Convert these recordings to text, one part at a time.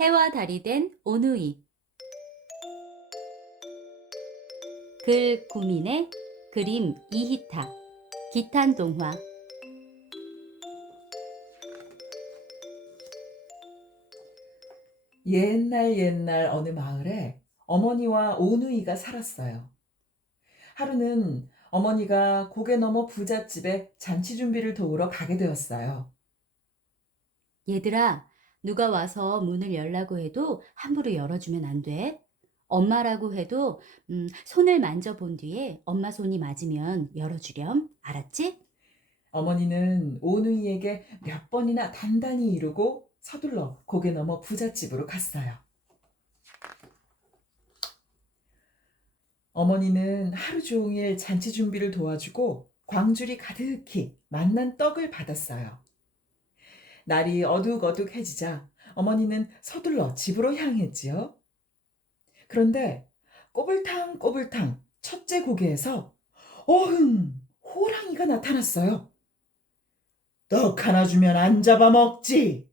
해와 달이 된 오누이. 글 구민의, 그림 이희타. 기탄 동화. 옛날 옛날 어느 마을에 어머니와 오누이가 살았어요. 하루는 어머니가 고개 넘어 부잣집에 잔치 준비를 도우러 가게 되었어요. 얘들아, 누가 와서 문을 열라고 해도 함부로 열어주면 안 돼. 엄마라고 해도 손을 만져본 뒤에 엄마 손이 맞으면 열어주렴. 알았지? 어머니는 오누이에게 몇 번이나 단단히 이르고 서둘러 고개 넘어 부잣집으로 갔어요. 어머니는 하루 종일 잔치 준비를 도와주고 광주리 가득히 맛난 떡을 받았어요. 날이 어둑어둑해지자 어머니는 서둘러 집으로 향했지요. 그런데 꼬불탕꼬불탕 첫째 고개에서 어흥! 호랑이가 나타났어요. 떡 하나 주면 안 잡아먹지.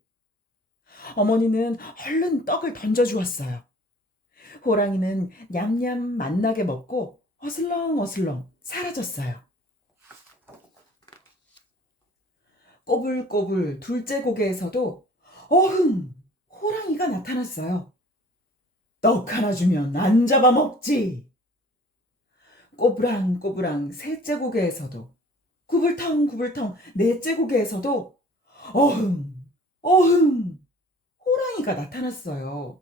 어머니는 얼른 떡을 던져주었어요. 호랑이는 냠냠 맛나게 먹고 어슬렁어슬렁 사라졌어요. 꼬불꼬불 둘째 고개에서도 어흥! 호랑이가 나타났어요. 떡 하나 주면 안 잡아먹지. 꼬부랑꼬부랑 셋째 고개에서도 구불텅구불텅 넷째 고개에서도 어흥 어흥 호랑이가 나타났어요.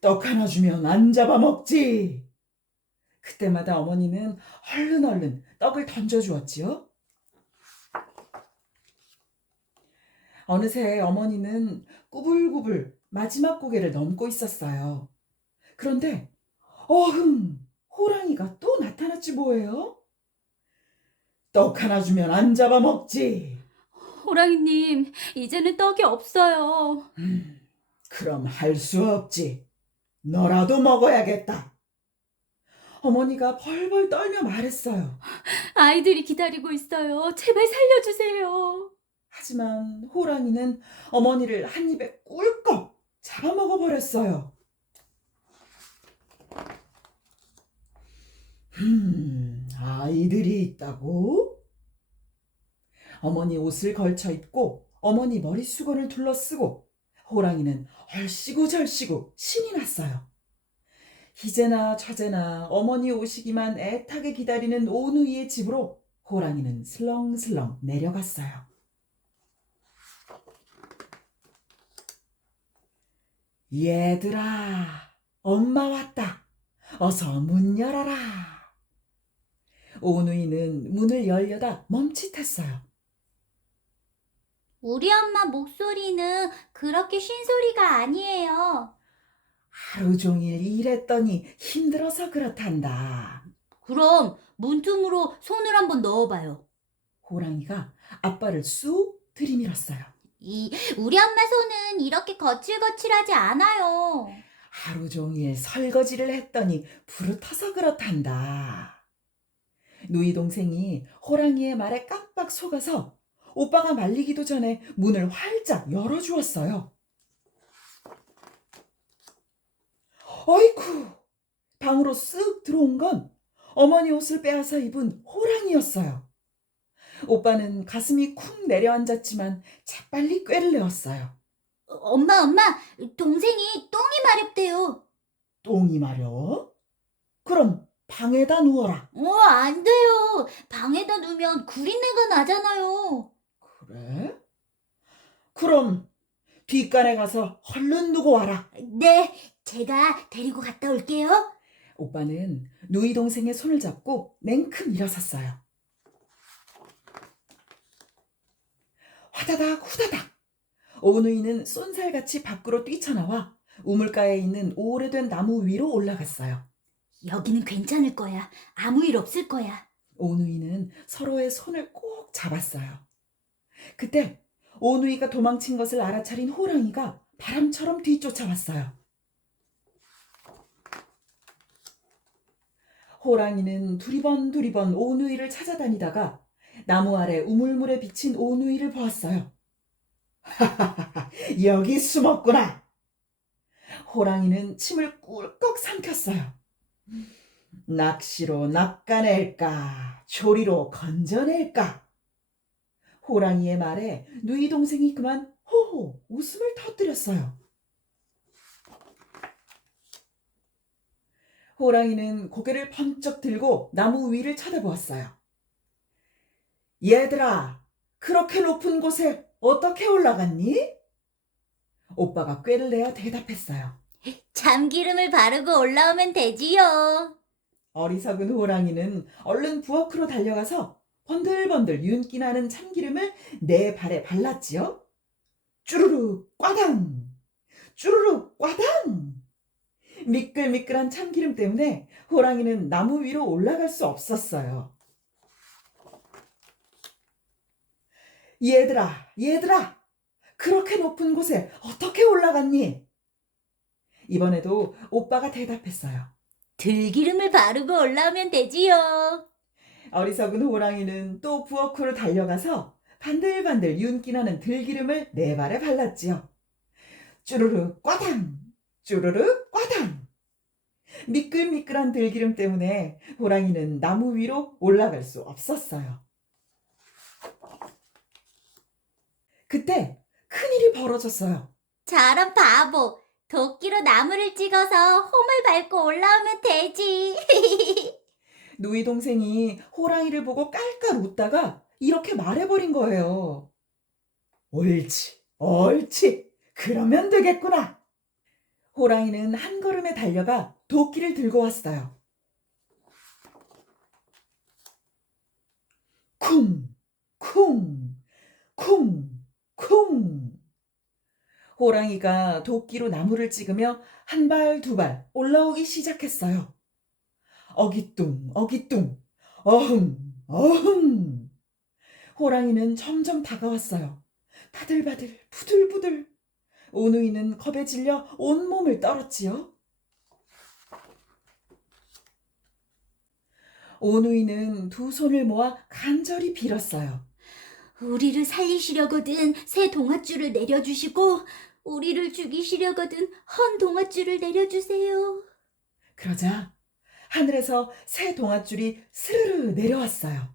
떡 하나 주면 안 잡아먹지. 그때마다 어머니는 얼른 떡을 던져주었지요. 어느새 어머니는 꾸불꾸불 마지막 고개를 넘고 있었어요. 그런데 어흥 호랑이가 또 나타났지 뭐예요? 떡 하나 주면 안 잡아먹지. 호랑이님, 이제는 떡이 없어요. 그럼 할 수 없지. 너라도 먹어야겠다. 어머니가 벌벌 떨며 말했어요. 아이들이 기다리고 있어요. 제발 살려주세요. 하지만 호랑이는 어머니를 한 입에 꿀꺽 잡아먹어 버렸어요. 아이들이 있다고? 어머니 옷을 걸쳐 입고 어머니 머리수건을 둘러쓰고 호랑이는 얼씨구절씨구 신이 났어요. 이제나 저제나 어머니 오시기만 애타게 기다리는 오누이의 집으로 호랑이는 슬렁슬렁 내려갔어요. 얘들아, 엄마 왔다. 어서 문 열어라. 오누이는 문을 열려다 멈칫했어요. 우리 엄마 목소리는 그렇게 쉰 소리가 아니에요. 하루 종일 일했더니 힘들어서 그렇단다. 그럼 문틈으로 손을 한번 넣어봐요. 호랑이가 앞발을 쑥 들이밀었어요. 우리 엄마 손은 이렇게 거칠거칠하지 않아요. 하루 종일 설거지를 했더니 부르터서 그렇단다. 누이 동생이 호랑이의 말에 깜빡 속아서 오빠가 말리기도 전에 문을 활짝 열어주었어요. 어이쿠! 방으로 쓱 들어온 건 어머니 옷을 빼앗아 입은 호랑이였어요. 오빠는 가슴이 쿵 내려앉았지만 재빨리 꾀를 내었어요. 엄마, 동생이 똥이 마렵대요. 똥이 마려? 그럼 방에다 누워라. 안 돼요. 방에다 두면 구린내가 나잖아요. 그래? 그럼 뒷간에 가서 얼른 누고 와라. 네, 제가 데리고 갔다 올게요. 오빠는 누이 동생의 손을 잡고 냉큼 일어섰어요. 화다닥 후다닥 오누이는 쏜살같이 밖으로 뛰쳐나와 우물가에 있는 오래된 나무 위로 올라갔어요. 여기는 괜찮을 거야. 아무 일 없을 거야. 오누이는 서로의 손을 꼭 잡았어요. 그때 오누이가 도망친 것을 알아차린 호랑이가 바람처럼 뒤쫓아왔어요. 호랑이는 두리번 오누이를 찾아다니다가 나무 아래 우물물에 비친 오누이를 보았어요. 하하하, 여기 숨었구나. 호랑이는 침을 꿀꺽 삼켰어요. 낚시로 낚아낼까, 조리로 건져낼까. 호랑이의 말에 누이 동생이 그만 호호 웃음을 터뜨렸어요. 호랑이는 고개를 번쩍 들고 나무 위를 쳐다보았어요. 얘들아, 그렇게 높은 곳에 어떻게 올라갔니? 오빠가 꾀를 내어 대답했어요. 참기름을 바르고 올라오면 되지요. 어리석은 호랑이는 얼른 부엌으로 달려가서 번들번들 윤기 나는 참기름을 네 발에 발랐지요. 쭈루루 꽈당! 쭈루루 꽈당! 미끌미끌한 참기름 때문에 호랑이는 나무 위로 올라갈 수 없었어요. 얘들아, 그렇게 높은 곳에 어떻게 올라갔니? 이번에도 오빠가 대답했어요. 들기름을 바르고 올라오면 되지요. 어리석은 호랑이는 또 부엌으로 달려가서 반들반들 윤기 나는 들기름을 네 발에 발랐지요. 쭈루루 꽈당! 쭈루루 꽈당! 미끌미끌한 들기름 때문에 호랑이는 나무 위로 올라갈 수 없었어요. 그때 큰일이 벌어졌어요. 저런 바보. 도끼로 나무를 찍어서 홈을 밟고 올라오면 되지. 누이 동생이 호랑이를 보고 깔깔 웃다가 이렇게 말해버린 거예요. 옳지. 그러면 되겠구나. 호랑이는 한 걸음에 달려가 도끼를 들고 왔어요. 쿵, 쿵, 쿵, 쿵. 호랑이가 도끼로 나무를 찍으며 한 발, 두 발 올라오기 시작했어요. 어기뚱, 어흥, 어흥. 호랑이는 점점 다가왔어요. 바들바들, 부들부들. 오누이는 겁에 질려 온몸을 떨었지요. 오누이는 두 손을 모아 간절히 빌었어요. 우리를 살리시려거든 새 동아줄을 내려주시고 우리를 죽이시려거든 헌 동아줄을 내려주세요. 그러자 하늘에서 새 동아줄이 스르르 내려왔어요.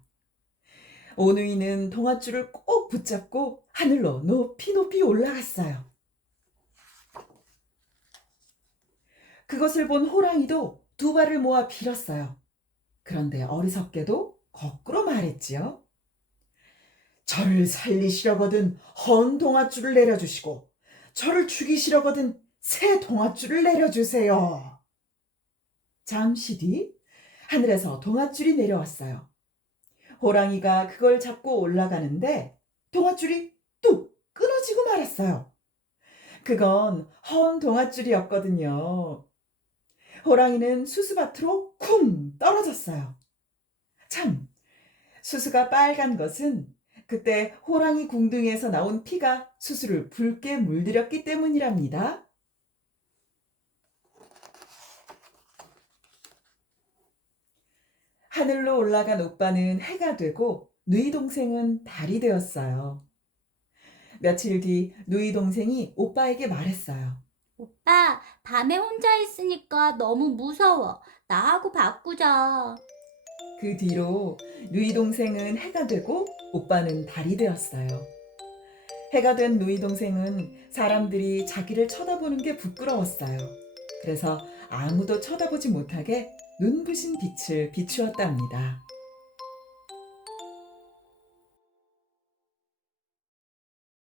오누이는 동아줄을 꼭 붙잡고 하늘로 높이 높이 올라갔어요. 그것을 본 호랑이도 두 발을 모아 빌었어요. 그런데 어리석게도 거꾸로 말했지요. 저를 살리시려거든 헌 동아줄을 내려주시고 저를 죽이시려거든 새 동아줄을 내려주세요. 잠시 뒤 하늘에서 동아줄이 내려왔어요. 호랑이가 그걸 잡고 올라가는데 동아줄이 뚝 끊어지고 말았어요. 그건 헌 동아줄이었거든요. 호랑이는 수수밭으로 쿵 떨어졌어요. 참, 수수가 빨간 것은 그때 호랑이 궁둥이에서 나온 피가 수수를 붉게 물들였기 때문이랍니다. 하늘로 올라간 오빠는 해가 되고 누이 동생은 달이 되었어요. 며칠 뒤 누이 동생이 오빠에게 말했어요. 오빠, 밤에 혼자 있으니까 너무 무서워. 나하고 바꾸자. 그 뒤로 누이 동생은 해가 되고 오빠는 달이 되었어요. 해가 된 누이 동생은 사람들이 자기를 쳐다보는 게 부끄러웠어요. 그래서 아무도 쳐다보지 못하게 눈부신 빛을 비추었답니다.